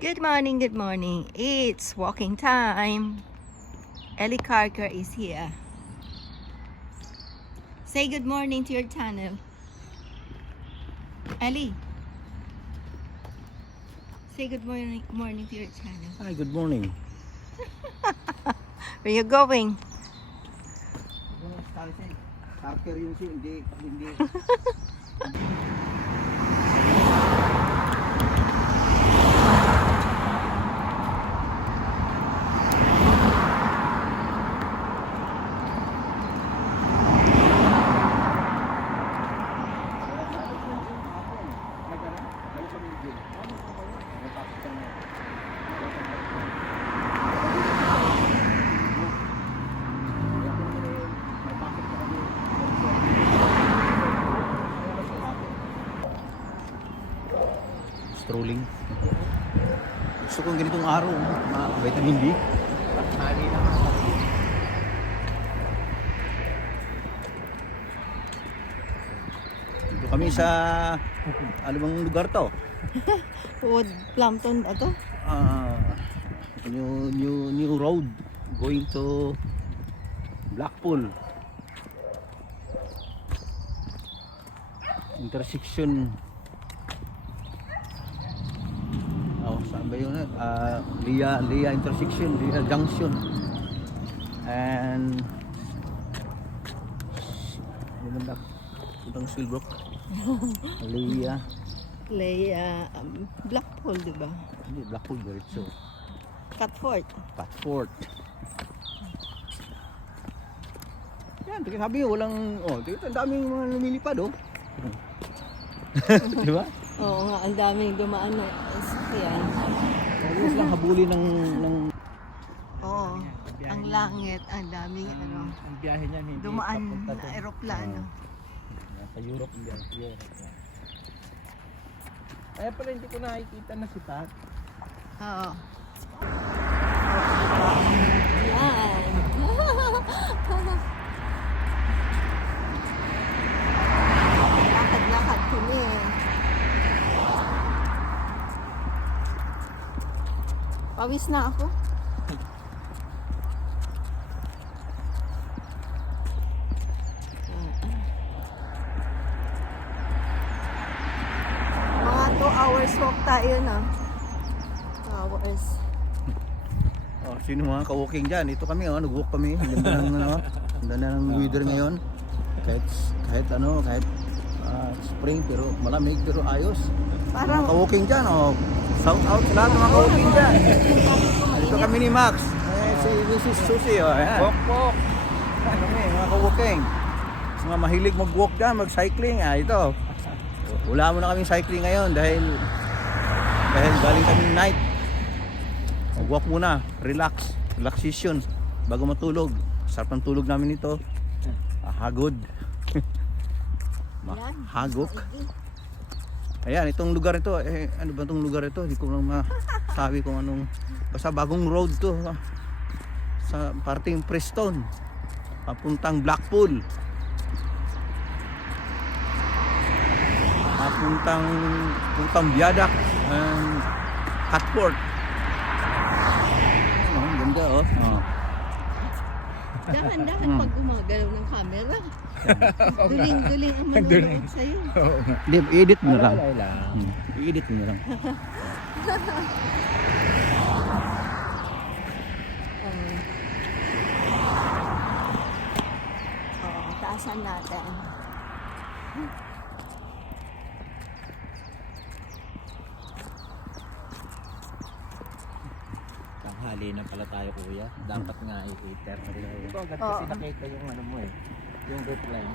Good morning, good morning. It's walking time. Ellie Carker is here. Say good morning to your channel. Ellie. Say good morning to your channel. Hi, good morning. Where you going? Carter yun siya, hindi. Strolling. Gusto kong ganitong araw, vitamin D. Dito kami sa ano bang lugar to? Wood Plumpton ba to? New road going to Blackpool. Intersection. Saan ba yun? Lea intersection, Lea junction. And itong Silbrook. Blackpool, di ba? Hindi, Blackpool diretso. Catford. Patford. Yan, sabi ko, walang, ang daming mga lumilipad, di ba? Oo nga, ang daming dumaan na sasakyan. Huwag lang habuli ng Oo, ang langit, ang daming Ang biyahe niyan hindi dumaan papunta na doon. eroplano. Sa Europe hindi ang Europe. Kaya pala hindi ko nakikita na si Pat. Oo. Yan. Lakad-lakad kami. Pawis na ako. Mga 2 hours walk tayo na. 2 hours. sino mga ka-walking dyan. Ito kami, nag-walk kami. Ganda ng, ganda ng weather ngayon. Kahit spring pero malamig pero ayos. Parang Mga ka-walking dyan, shout out sa lahat ng mga ka-walking dyan. Ito kami ni Max. This is Susie, ayan. Pok! Kami, mga ka-walking. Mga mahilig mag-walk dyan, mag-cycling, ito. Wala mo na kami cycling ngayon dahil galing kami night. Mag-walk muna, relaxation bago matulog. Sarap ng tulog namin ito. Hagod. Hagok. Ayan, itong lugar ito, ano ba itong lugar ito? Hindi ko lang masabi kung anong, basta bagong road to. Sa parting Preston, papuntang Blackpool. Papuntang Viaduct and Catford. Ang ganda, dahan-dahan pag gumagalaw ng camera. Duling-duling ang manonood sa'yo. Hindi, i-edit mo lang. Wala lang. I-edit mo lang. Taasan natin. Tanghali na pala tayo kuya. Dapat nga i-heater na rin. Ito agad kasi nakita yung ano mo yung reply mo.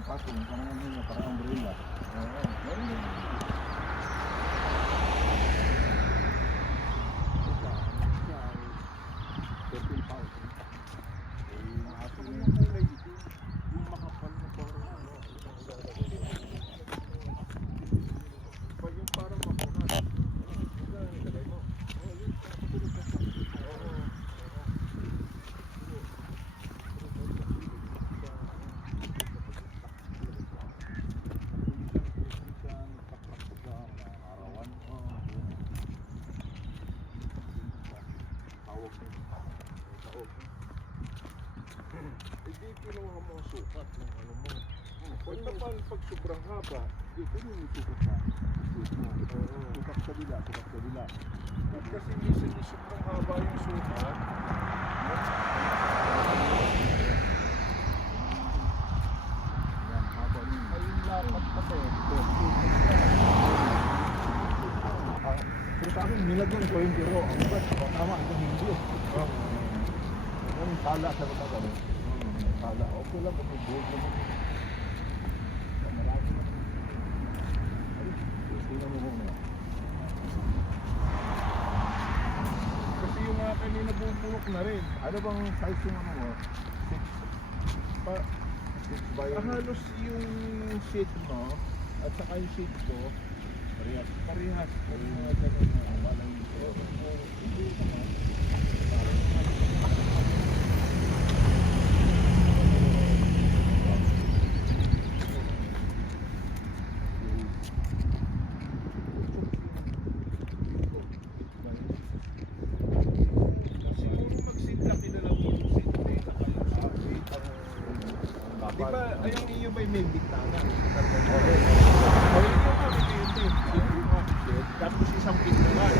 Patung, parang umbrella. sukat ng ano mo. Basta pag sobrang haba, dito yung sukat na. Sukat kabila, sukat kabila. At kasi minsan yung sobrang haba yung sukat, Yan, haba yun. ay yung lapat kasi. Pero sa akin, nilagyan ko yung pero ang ba't, tama, ang hindi. Yung tala sa mga gano'n. Tala, okay lang, kung may buhok naman. Marami na. Ay, tingnan mo muna. Kasi yung akin ay nabubulok na rin. Ano bang size yung ano mo? 6 by... halos yung sheet mo at saka yung sheet ko, parehas. Parehas. Mga ganun na. Walang hindi naman. Siguro magsitlaki na lang yung seat na di ba, ayun iyo ba'y may bintana? Okay. O yun yung kami din. Tapos isang pintuan.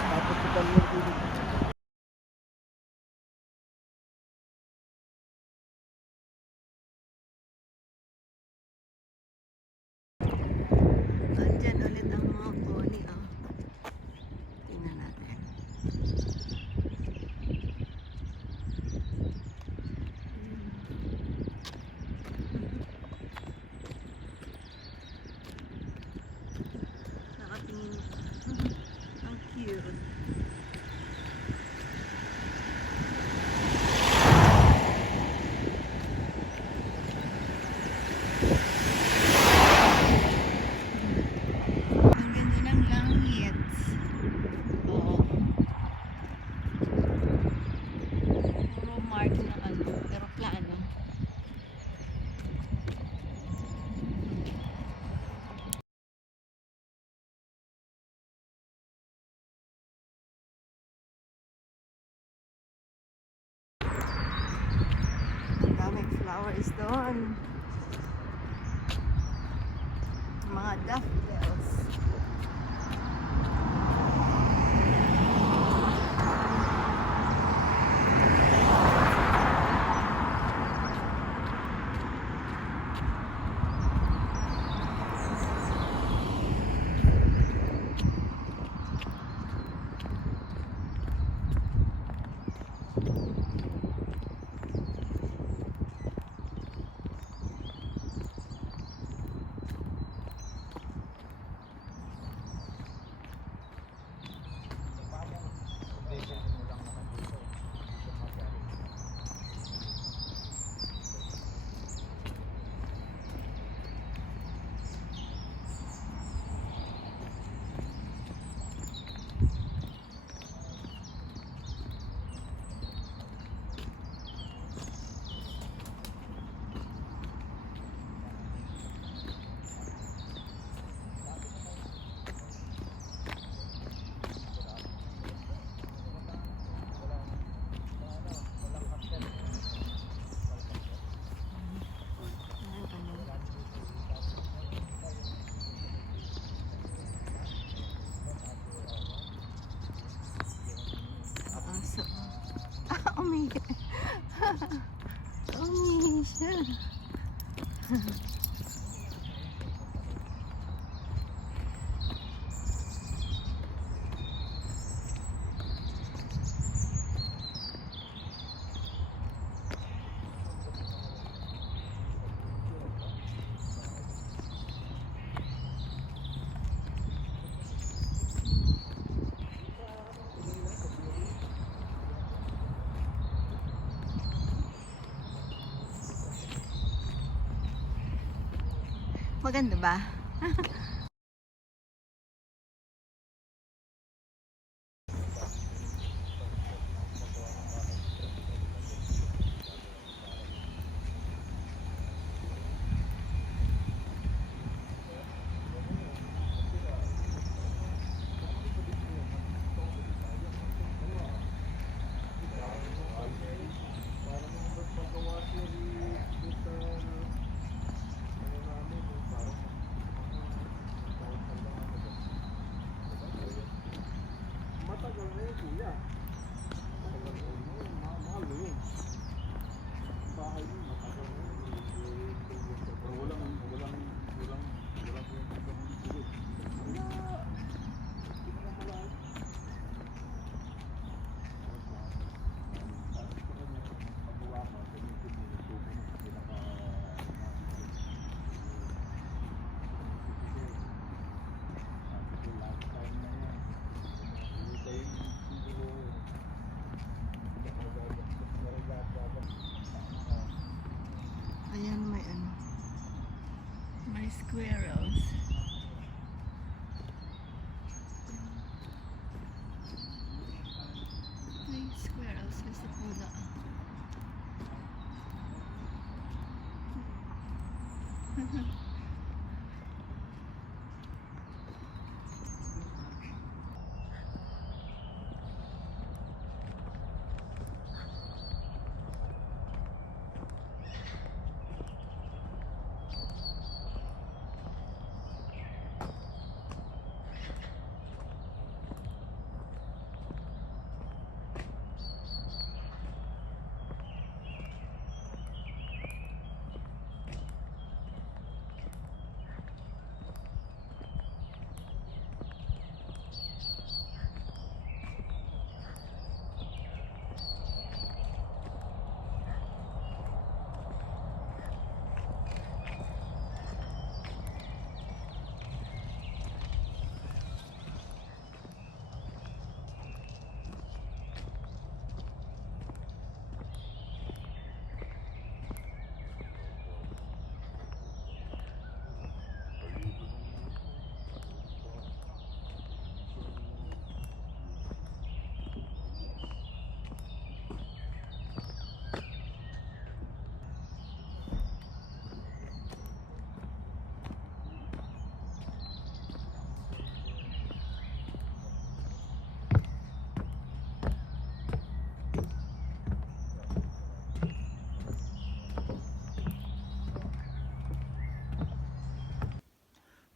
Tapos ito yung tulog. Andyan ulit ang mga pony, oh. Tingnan natin. Nakatingin. Ang cute. Ang ganda ng langit. Oo. Puro mark ng ano, eroplano. Ang daming flowers doon. Mga daffodils. Umihi. Umihi siya. Maganda ba? Squirrels. Ay, squirrels sa pula.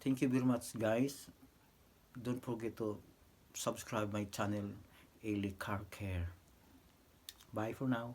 Thank you very much, guys. Don't forget to subscribe my channel, Eli Car Care. Bye for now.